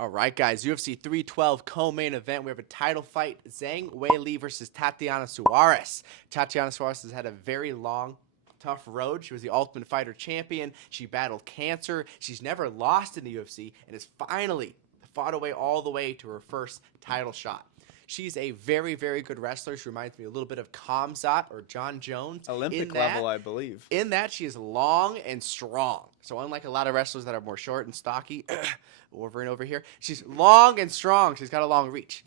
All right, guys. UFC 312 co-main event. We have a title fight: Zhang Weili versus Tatiana Suarez. Tatiana Suarez has had a very long, tough road. She was the Ultimate Fighter champion. She battled cancer. She's never lost in the UFC and has finally fought away all the way to her first title shot. She's a very, very good wrestler. She reminds me a little bit of Khamzat or John Jones. Olympic level, I believe. In that, she is long and strong. So unlike a lot of wrestlers that are more short and stocky, Wolverine over here, she's long and strong. She's got a long reach.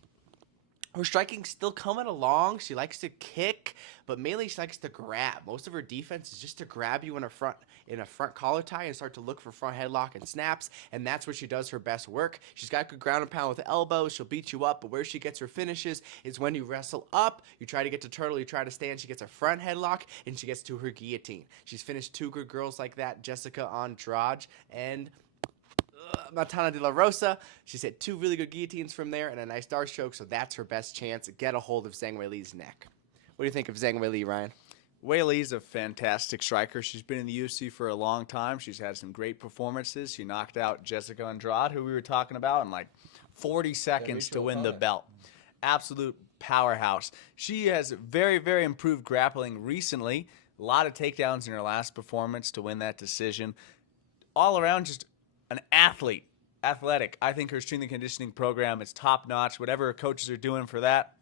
Her striking's still coming along. She likes to kick, but mainly she likes to grab. Most of her defense is just to grab you in a front collar tie and start to look for front headlock and snaps, and that's where she does her best work. She's got good ground and pound with elbows. She'll beat you up, but where she gets her finishes is when you wrestle up, you try to get to turtle, you try to stand, she gets a front headlock, and she gets to her guillotine. She's finished two good girls like that, Jessica Andrade and Matana de la Rosa. She's hit two really good guillotines from there and a nice dark choke, so that's her best chance. Get a hold of Zhang Weili's neck. What do you think of Zhang Weili, Ryan? Weili's a fantastic striker. She's been in the UFC for a long time. She's had some great performances. She knocked out Jessica Andrade, who we were talking about, in like 40 seconds to win the belt. Absolute powerhouse. She has very, very improved grappling recently. A lot of takedowns in her last performance to win that decision. All around, just an athlete, athletic. I think her strength and conditioning program is top notch. Whatever her coaches are doing for that,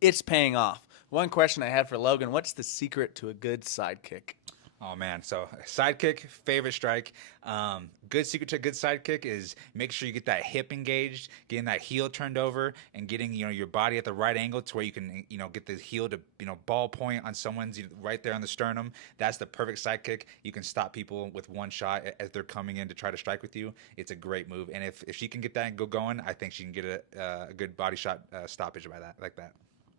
it's paying off. One question I had for Logan: what's the secret to a good sidekick? Oh man, so sidekick, favorite strike. Good secret to a good sidekick is make sure you get that hip engaged, getting that heel turned over, and getting your body at the right angle to where you can get the heel to ball point on someone's right there on the sternum. That's the perfect sidekick. You can stop people with one shot as they're coming in to try to strike with you. It's a great move, and if she can get that and go going, I think she can get a good body shot stoppage by that like that.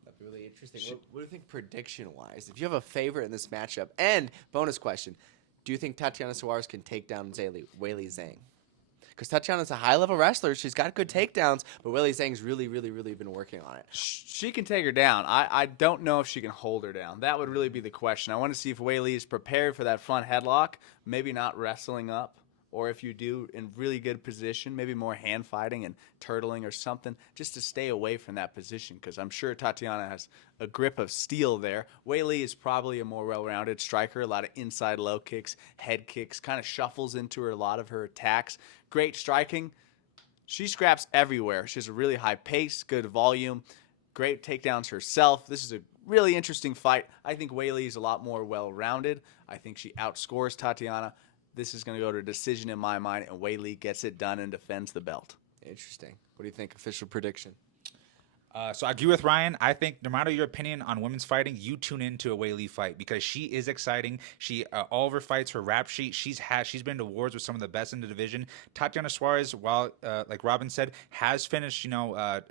That'd be really interesting. What do you think prediction-wise? If you have a favorite in this matchup, and bonus question, do you think Tatiana Suarez can take down Weili Zhang? Because Tatiana's a high-level wrestler. She's got good takedowns, but Weili Zhang's really, really, really been working on it. She can take her down. I don't know if she can hold her down. That would really be the question. I want to see if Weili is prepared for that front headlock, maybe not wrestling up. Or if you do in really good position, maybe more hand fighting and turtling or something, just to stay away from that position, because I'm sure Tatiana has a grip of steel there. Weili is probably a more well-rounded striker, a lot of inside low kicks, head kicks, kind of shuffles into a lot of her attacks. Great striking. She scraps everywhere. She has a really high pace, good volume, great takedowns herself. This is a really interesting fight. I think Weili is a lot more well-rounded. I think she outscores Tatiana. This is going to go to a decision in my mind, and Weili gets it done and defends the belt. Interesting. What do you think? Official prediction? So I agree with Ryan. I think no matter your opinion on women's fighting, you tune into a Weili fight because she is exciting. She all of her fights, her rap sheet, she's been to wars with some of the best in the division. Tatiana Suarez, while like Robin said, has finished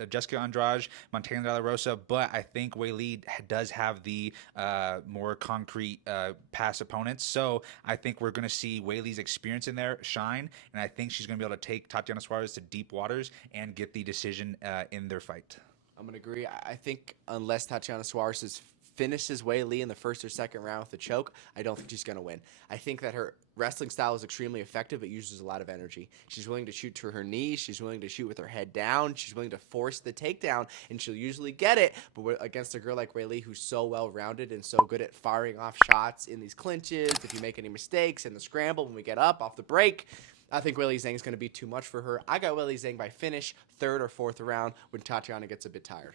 Jessica Andrade, Montana De La Rosa, but I think Weili does have the more concrete past opponents. So I think we're going to see Weili's experience in there shine, and I think she's going to be able to take Tatiana Suarez to deep waters and get the decision in their fight. I'm going to agree. I think unless Tatiana Suarez finishes Weili in the first or second round with a choke, I don't think she's going to win. I think that her wrestling style is extremely effective, but uses a lot of energy. She's willing to shoot to her knees. She's willing to shoot with her head down. She's willing to force the takedown, and she'll usually get it. But against a girl like Weili, who's so well-rounded and so good at firing off shots in these clinches, if you make any mistakes in the scramble when we get up off the break, I think Weili Zhang is going to be too much for her. I got Weili Zhang by finish, third or fourth round when Tatiana gets a bit tired.